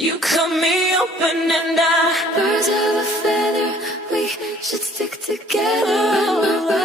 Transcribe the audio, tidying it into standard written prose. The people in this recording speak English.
You cut me open and I, birds of a feather, we should stick together.